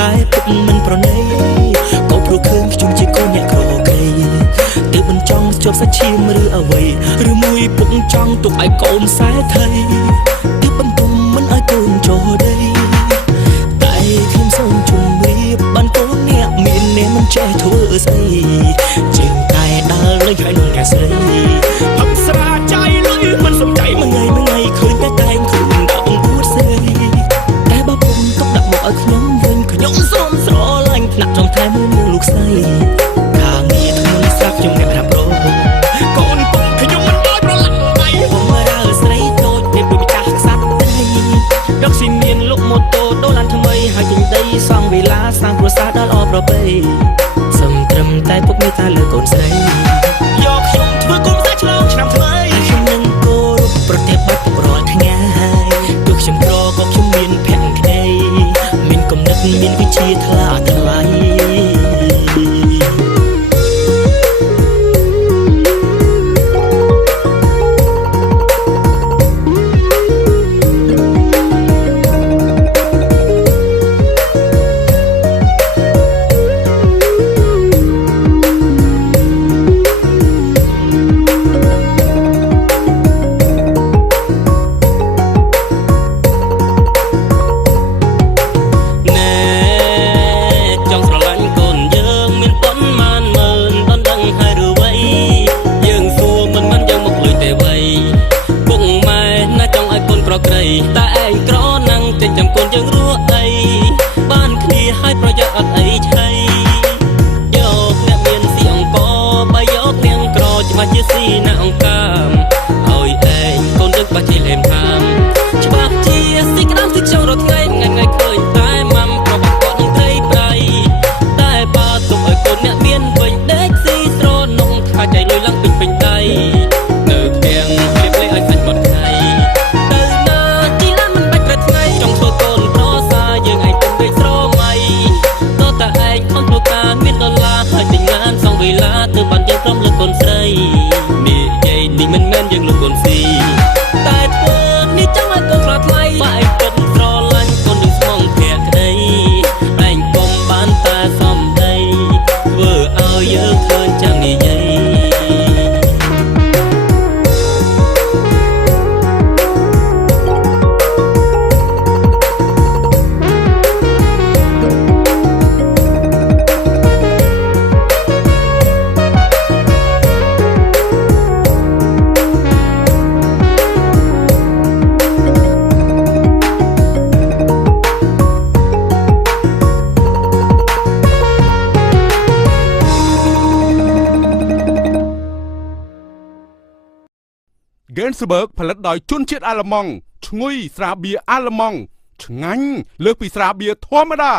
តែពុកមិនប្រណីក៏ព្រោះឃើញខ្ញុំជាកូនអ្នកក្រក្រៃទើបមិនចង់ជាប់សាច់ឈាមឬអ្វីឬមួយពុកចង់ទុកឲ្យកូនសែថៃទើបបន្ទុំមិនឲ្យកូនចូលដីតែខ្ញុំសូមជម្រាបបានកូនអ្នកមានអ្នកមិនចេះធ្វើស្អីជាងតែដើរលេងហើយនឹងអ្នកស្រីផឹកស្រាចៃលុយមិនសំចៃមួយថ្ងៃឃើញតែតែងខ្លួនដើរបង្អួតស្រីតែបើពុំទុកដាក់មកឲ្យខ្ញុំខ្ញុំសូមស្រឡាញ់ថ្នាក់ចំថែមមួយលោកស្រីខាងនេះធ្ងន់ស្រាប់ខ្ញុំអ្នករាប់រងកូនពុកខ្ញុំមិនដូចប្រឡាក់បីผมមើលរើស្រីតូចពីពីម្ចាស់ខ្សាត់ដីរកស៊ីមានលុកម៉ូតូដូឡានថ្មីហើយទិញដីសង់វិឡាសាងគ្រួសារដល់ល្អប្រពៃសំត្រឹមតែពុកមានតែលើកូនស្រីយកខ្ញុំធ្វើកូនសាឆ្លងឆ្នាំថ្មីខ្ញុំនឹងគោរពប្រតិបត្តិពុករាល់ថ្ងៃទោះខ្ញុំក្រក៏ខ្ញុំមានភក្តីមានគំនិតមានវិជាថ្លាថ្លៃតែឯងក្រណាំងចិញ្ចឹមកូនយើងរស់អីបានគ្នាឲ្យប្រយ័ត្នអត់អីឆៃយកអ្នកមានស៊ីអង្គបើយកនាងក្រច្បាស់ជាស៊ីណាអង្គកាមឲ្យឯងកូនយើងបាច់ជាលេមហាមច្បាស់ជាស៊ីក្តាមស៊ីចោរត់ថ្ងៃថ្ងៃឃើញតែម៉ាំប្របាក់គាត់នឹងត្រីប្រៃតែបើទុកឲ្យកូនអ្នកមានវិញដេកស៊ីស្រនំថាចៃលុយឡើងពេញដៃនៅផ្ទះលៀបលេឲ្យសាច់មកថ្ងៃមានដុល្លារហើយទិញឡានសង់វិឡាទើបបានយើងព្រមលើកកូនស្រីនេះយាយនេះមិនមែនយើងលោកកូនស៊ីតែធ្វើនេះចង់ឲ្យកូនខ្លាថ្លៃបើឯងពិតស្រឡាញ់កូននឹងស្មងភក្តីឯងកុំបានតែសំដីធ្វើឲ្យយើងឃើញចាំនិយាយGainsbourg ផលិតដោយជនជាតិអាល្លឺម៉ង់ឈ្ងុយស្រាបៀរអាល្លឺម៉ង់ឆ្ងាញ់លើសពីស្រាបៀរធម្មតា